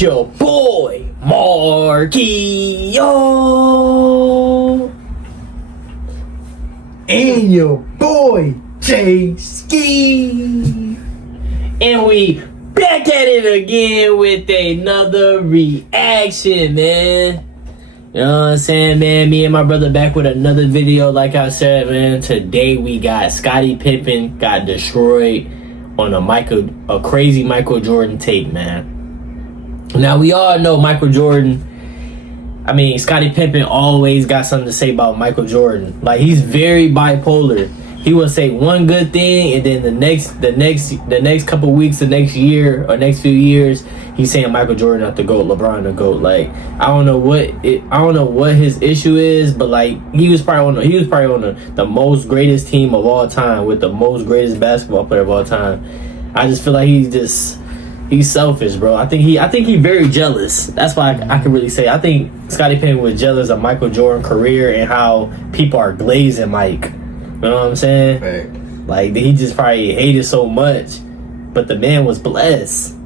It's your boy, Marquio. And your boy, J-Ski. And we back at it again with another reaction, man. You know what I'm saying, man? Me and my brother back with another video. Like I said, man, today we got Scottie Pippen got destroyed on a crazy Michael Jordan tape, man. Now, we all know Michael Jordan. I mean, Scottie Pippen always got something to say about Michael Jordan. Like, he's very bipolar. He will say one good thing, and then the next couple weeks, the next year or next few years, he's saying Michael Jordan not the GOAT, LeBron the GOAT. Like, I don't know what his issue is, but like he was probably on the most greatest team of all time with the most greatest basketball player of all time. I just feel like he's selfish, bro. I think he very jealous. That's why I can really say I think Scottie Pippen was jealous of Michael Jordan's career and how people are glazing Mike. You know what I'm saying? Right. Like, he just probably hated so much, but the man was blessed.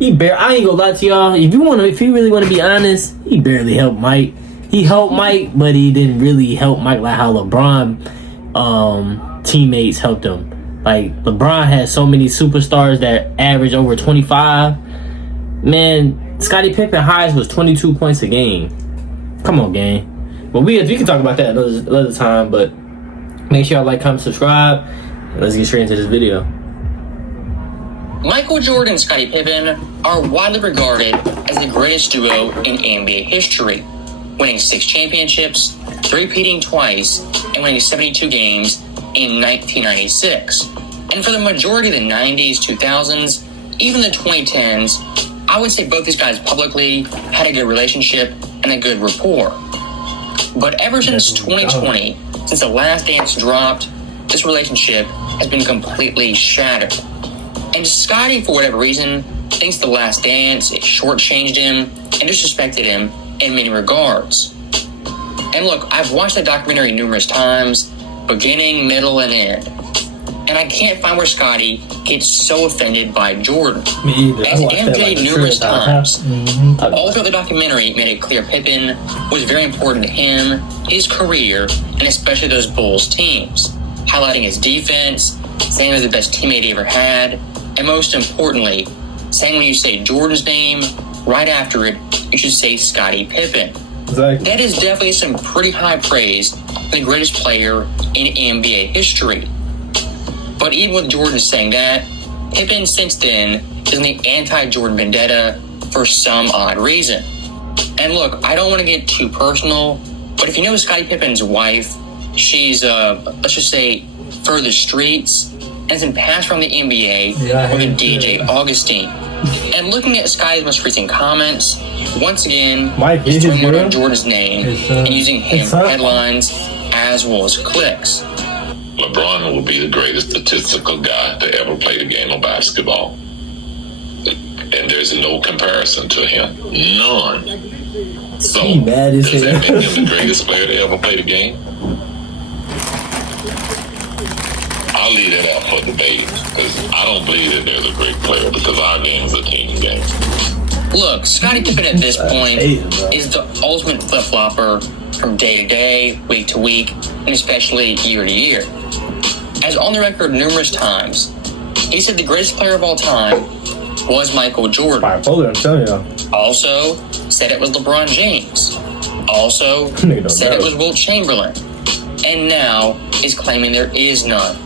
I ain't gonna lie to y'all. If you really want to be honest, he barely helped Mike. He helped Mike, but he didn't really help Mike like how LeBron teammates helped him. Like, LeBron had so many superstars that average over 25. Man, Scottie Pippen highest was 22 points a game. Come on, gang. But we can talk about that another time, but make sure y'all like, comment, subscribe, and let's get straight into this video. Michael Jordan and Scottie Pippen are widely regarded as the greatest duo in NBA history, winning 6 championships, repeating twice, and winning 72 games in 1996. And for the majority of the 90s, 2000s, even the 2010s, I would say both these guys publicly had a good relationship and a good rapport. But ever since 2020, since The Last Dance dropped, this relationship has been completely shattered. And Scottie, for whatever reason, thinks The Last Dance shortchanged him and disrespected him in many regards. And look, I've watched the documentary numerous times, beginning, middle, and end. And I can't find where Scottie gets so offended by Jordan. Me either. As MJ numerous times, all throughout the documentary made it clear Pippen was very important to him, his career, and especially those Bulls teams, highlighting his defense, saying he was the best teammate he ever had, and most importantly, saying when you say Jordan's name, right after it, you should say Scottie Pippen. Exactly. That is definitely some pretty high praise for the greatest player in NBA history. But even with Jordan saying that, Pippen since then is in the anti-Jordan vendetta for some odd reason. And look, I don't want to get too personal, but if you know Scottie Pippen's wife, she's, let's just say, for the streets, and has been passed from the NBA with a DJ Augustine. And looking at Scottie's most recent comments, once again, he's throwing out Jordan's name and using him for headlines as well as clicks. LeBron will be the greatest statistical guy to ever play the game of basketball. And there's no comparison to him. None. So, does that make him the greatest player to ever play the game? I'll leave that out for debate, because I don't believe that there's a great player, because our game is a team game. Look, Scottie Pippen at this point is the ultimate flip-flopper from day to day, week to week, and especially year to year. As on the record numerous times, he said the greatest player of all time was Michael Jordan. Bipolar, I'm telling you. Also said it was LeBron James. Also said it was Wilt Chamberlain. And now is claiming there is none.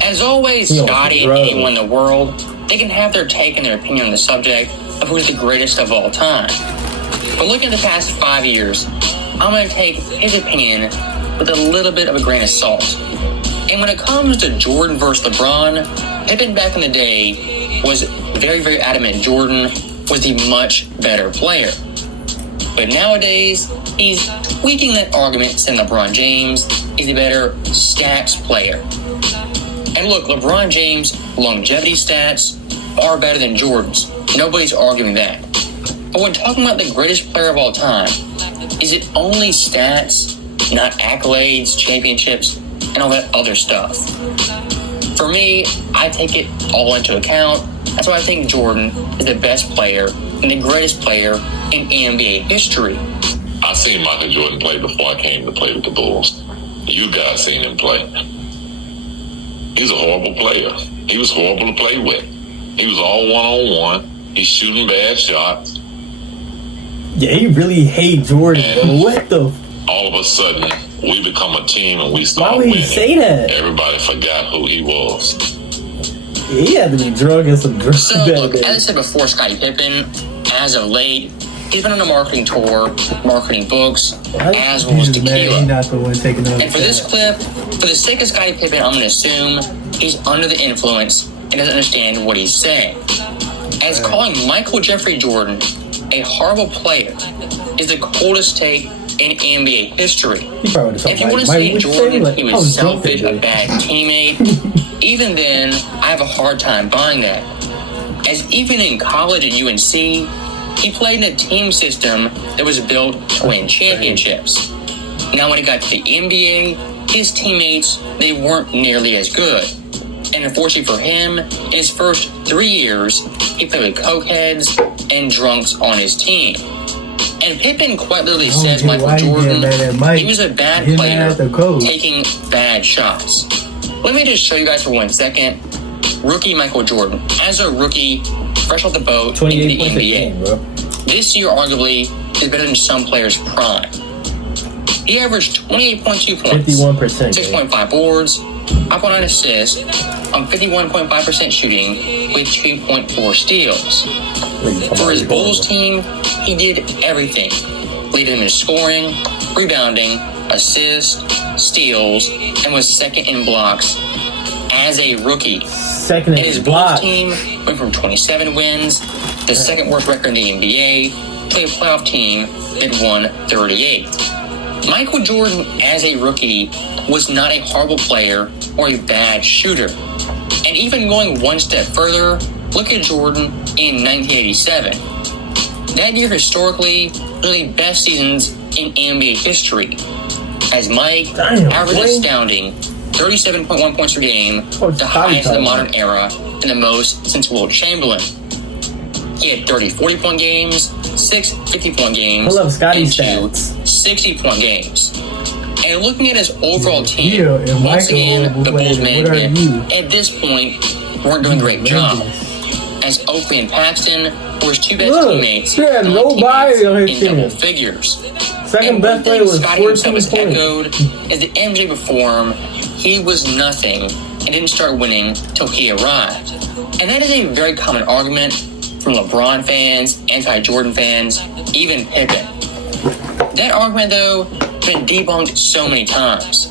As always, Scottie and anyone in the world, they can have their take and their opinion on the subject of who's the greatest of all time. But looking at the past 5 years, I'm going to take his opinion with a little bit of a grain of salt. And when it comes to Jordan versus LeBron, Pippen back in the day was very, very adamant Jordan was the much better player. But nowadays, he's tweaking that argument saying LeBron James is the better stats player. And look, LeBron James' longevity stats are better than Jordan's. Nobody's arguing that. But when talking about the greatest player of all time, is it only stats, not accolades, championships, and all that other stuff? For For me, I take it all into account. That's why I think Jordan is the best player and the greatest player in NBA history. I seen Michael Jordan play before I came to play with the Bulls. You guys seen him play. He's a horrible player. He was horrible to play with. He was all one-on-one. He's shooting bad shots. Yeah, he really hates Jordan. And what the? All of a sudden, we become a team and we start Why would winning. he say that? Everybody forgot who he was. He had to be drunk and some drugs. So, look, as I said before, Scottie Pippen, as of late, he's been on a marketing tour, marketing books, as well as tequila. And for this clip, for the sake of Scottie Pippen, I'm going to assume he's under the influence and doesn't understand what he's saying. As calling Michael Jeffrey Jordan a horrible player is the coldest take in NBA history. If you want to say Jordan, he was selfish, a bad teammate, even then, I have a hard time buying that. As even in college at UNC, he played in a team system that was built to win championships. Now when he got to the NBA, his teammates, they weren't nearly as good. And unfortunately for him, in his first 3 years, he played with cokeheads and drunks on his team. And Pippen quite literally says Michael Jordan, he was a bad player taking bad shots. Let me just show you guys for 1 second. Rookie Michael Jordan. As a rookie, fresh off the boat into the NBA. This year, arguably, is better than some players' prime. He averaged 28.2 points, 51%, 6.5 boards, 5.9 assists, on 51.5% shooting with 2.4 steals. For his Bulls team, he did everything, leading them in scoring, rebounding, assists, steals, and was second in blocks as a rookie. Second in his Bulls team went from 27 wins, the second worst record in the NBA, to a playoff team that won 38. Michael Jordan, as a rookie, was not a horrible player or a bad shooter. And even going one step further, look at Jordan in 1987. That year, historically, one of the best seasons in NBA history, as Mike averaged astounding 37.1 points per game, the highest in the modern era, and the most since Wilt Chamberlain. He had 30 40-point games, 6 50-point games, and 2 60-point games. And looking at his overall team, once again, the Bulls management, at this point, weren't doing a great job. As Oakley and Paxton were his two best teammates, in double figures. Second best player was 14 points. Echoed as the MJ before him, he was nothing and didn't start winning till he arrived. And that is a very common argument from LeBron fans, anti-Jordan fans, even Pippen. That argument, though, has been debunked so many times.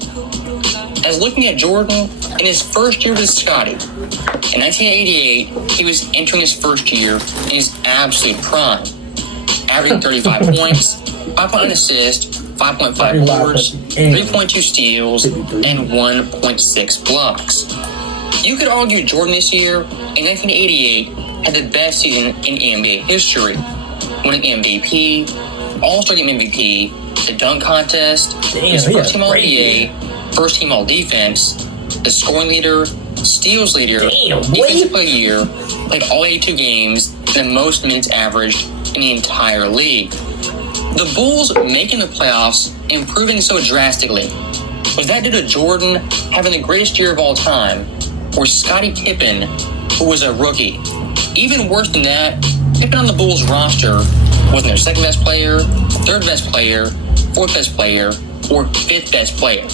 As looking at Jordan, in his first year with Scottie, in 1988, he was entering his first year in his absolute prime, averaging 35 points, 5.9 assists, 5.5 boards, 3.2 steals, and 1.6 blocks. You could argue Jordan this year, in 1988, had the best season in NBA history, winning MVP, All-Star Game MVP, the dunk contest, his first team All-NBA, first team All-Defense, the scoring leader, steals leader, defensive player of the year, played all 82 games, and the most minutes averaged in the entire league. The Bulls making the playoffs, improving so drastically, was that due to Jordan having the greatest year of all time, or Scottie Pippen, who was a rookie? Even worse than that, Pippen on the Bulls roster wasn't their second best player, third best player, fourth best player, or fifth best player.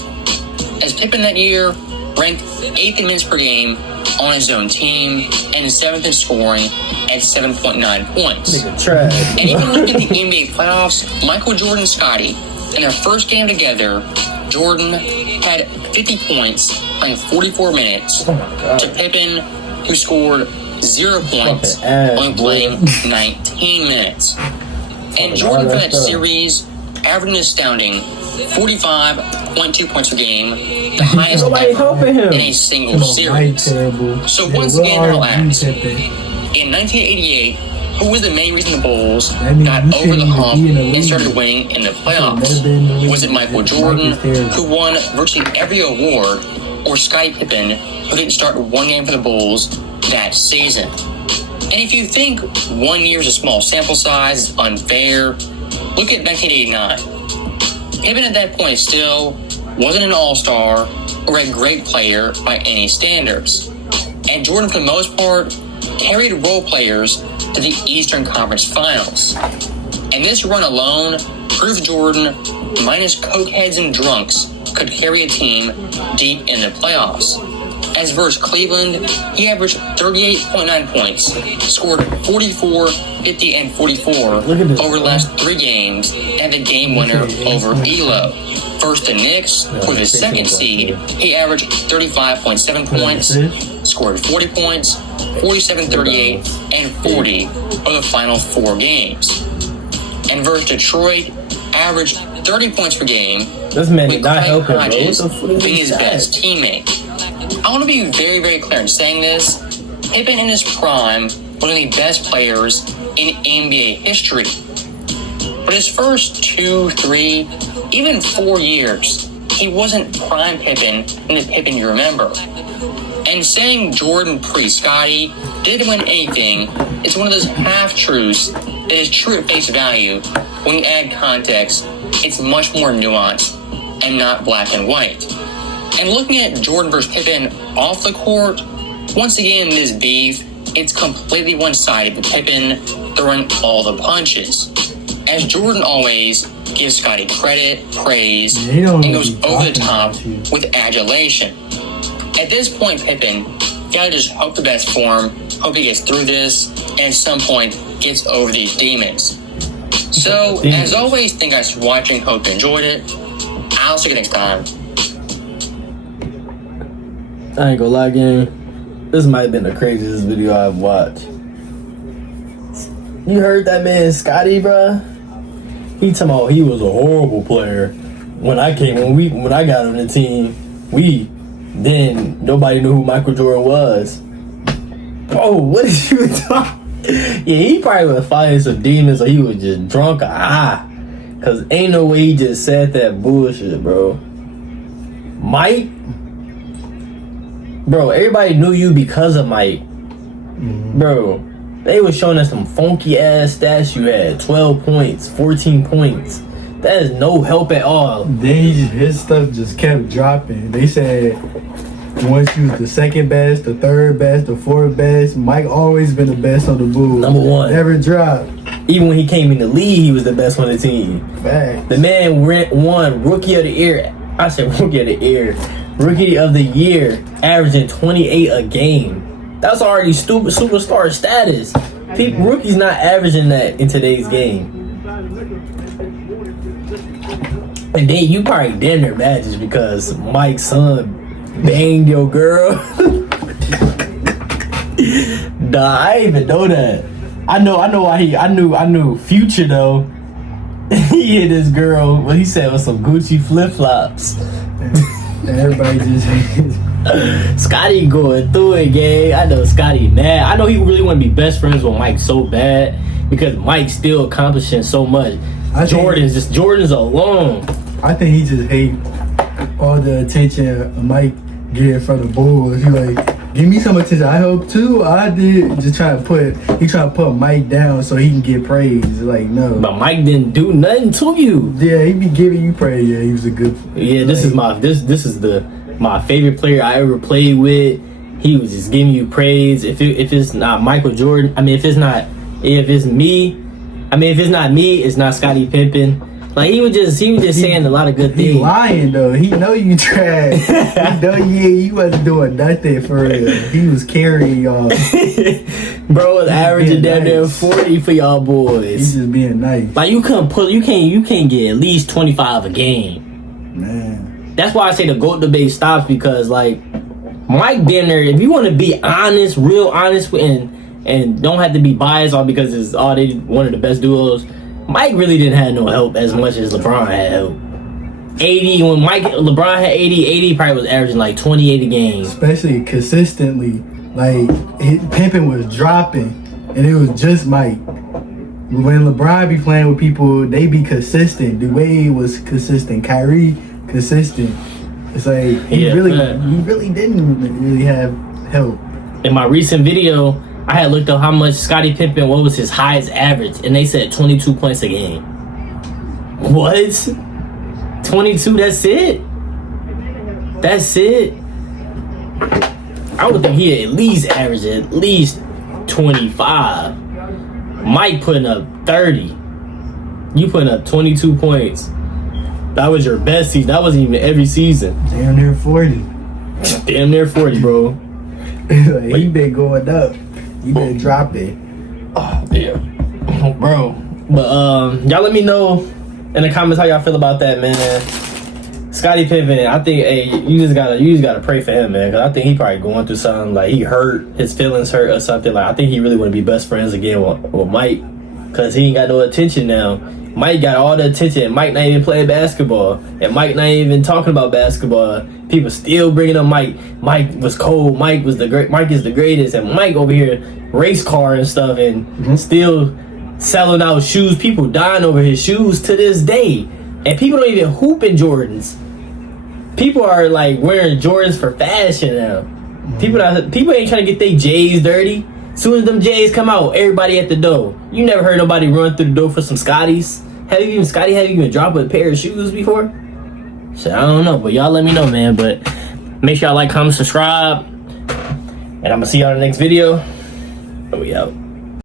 As Pippen that year ranked 8th in minutes per game on his own team and 7th in scoring at 7.9 points. And even looking at the NBA playoffs, Michael Jordan and Scottie, in their first game together, Jordan had 50 points playing 44 minutes to Pippen, who scored 0 points only playing 19 minutes. And Jordan for that series averaged an astounding 45.2 points per game, the highest ever in a single series. So once again, I'll ask, in 1988, who was the main reason the Bulls got over the hump and started winning in the playoffs? Was it Michael Jordan, who won virtually every award, or Scottie Pippen, who didn't start one game for the Bulls that season. And if you think 1 year is a small sample size, is unfair, look at 1989. Pippen at that point still wasn't an all-star or a great player by any standards. And Jordan, for the most part, carried role players to the Eastern Conference Finals. And this run alone proves Jordan, minus cokeheads and drunks, could carry a team deep in the playoffs. As versus Cleveland, he averaged 38.9 points, scored 44, 50, and 44 over the last 3 games, and the game winner over Elo. Versus the Knicks, for the second seed, he averaged 35.7 points, scored 40 points, 47, 38, and 40 over the final 4 games. And versus Detroit, averaged 30 points per game, this man did not help him, Hodges being his best teammate. I want to be very, very clear in saying this. Pippen in his prime was one of the best players in NBA history. But his first 2, 3, even 4 years, he wasn't prime Pippen in the Pippen you remember. And saying Jordan pre-Scottie didn't win anything is one of those half-truths that is true at face value. When you add context, it's much more nuanced and not black and white. And looking at Jordan versus Pippen off the court, once again in this beef, it's completely one-sided with Pippen throwing all the punches. As Jordan always gives Scottie credit, praise, and goes over the top with adulation. At this point, Pippen, you gotta just hope the best for him, hope he gets through this, and at some point gets over these demons. So, as always, thank you guys for watching, hope you enjoyed it. I'll see you next time. I ain't gonna lie, gang. This might have been the craziest video I've watched. You heard that man Scottie, bruh? He talking about he was a horrible player. When I got on the team, then nobody knew who Michael Jordan was. Bro, what is you talking? Yeah, he probably was fighting some demons, or he was just drunk or high. Cause ain't no way he just said that bullshit, bro. Mike, bro, everybody knew you because of Mike. Bro, they was showing us some funky ass stats you had. 12 points, 14 points. That is no help at all. Then his stuff just kept dropping. They said once you was the second best, the third best, the fourth best, Mike always been the best on the Bulls. Number 1. Never dropped. Even when he came in the league, he was the best on the team. Facts. The man won Rookie of the Year. I said Rookie of the Year. Rookie of the Year, averaging 28 a game. That's already superstar status. Rookies not averaging that in today's game. And then you probably damn near mad just because Mike's son banged your girl. Nah, I didn't even know that. I know why I knew Future though. He hit his girl, what he said was some Gucci flip-flops. Everybody just Scottie going through it, gang. I know Scottie mad. I know he really want to be best friends with Mike so bad because Mike's still accomplishing so much. Jordan's alone. I think he just hate all the attention Mike get from the Bulls. He like, give me some attention. I hope too. I did. Just try to put Mike down so he can get praise. Like, no. But Mike didn't do nothing to you. Yeah, he be giving you praise. Yeah, he was a good. Yeah, this is my favorite player I ever played with. He was just giving you praise. If it's not Michael Jordan, if it's not me, it's not Scottie Pippen. Like he was just saying a lot of good things. He lying though. He know you trash. He know he wasn't doing nothing for real. He was carrying y'all. Bro was averaging down there 40 for y'all boys. He's just being nice. Like you can't get at least 25 a game. Man. That's why I say the GOAT debate stops, because like Mike Denner, if you want to be honest, real honest, and don't have to be biased all because it's they one of the best duos, Mike really didn't have no help as much as LeBron had help. 80, when LeBron had 80 probably was averaging like 28 a game. Especially consistently. Like, Pippen was dropping, and it was just Mike. When LeBron be playing with people, they be consistent. Dwayne was consistent. Kyrie, consistent. It's like he really didn't really have help. In my recent video, I had looked up how much Scottie Pippen, what was his highest average, and they said 22 points a game. What? 22, that's it? That's it? I would think he'd at least average at least 25. Mike putting up 30. You putting up 22 points. That was your best season. That wasn't even every season. Damn near 40. Damn near 40, bro. Like, he been going up. You been dropping. Oh, damn. Bro. But y'all let me know in the comments how y'all feel about that, man. Scottie Pippen, I think, hey, you just gotta pray for him, man, because I think he probably going through something. Like, he hurt, his feelings hurt or something. Like, I think he really want to be best friends again with Mike, because he ain't got no attention now. Mike got all the attention. Mike not even playing basketball, and Mike not even talking about basketball. People still bringing up Mike. Mike was cold. Mike is the greatest, and Mike over here race car and stuff, and still selling out shoes. People dying over his shoes to this day, and people don't even hoop in Jordans. People are like wearing Jordans for fashion now. People ain't trying to get their J's dirty. As soon as them J's come out, everybody at the door. You never heard nobody run through the door for some Scotties. Have you even dropped a pair of shoes before? So I don't know, but y'all let me know, man. But make sure y'all like, comment, subscribe, and I'm gonna see y'all in the next video. And we out.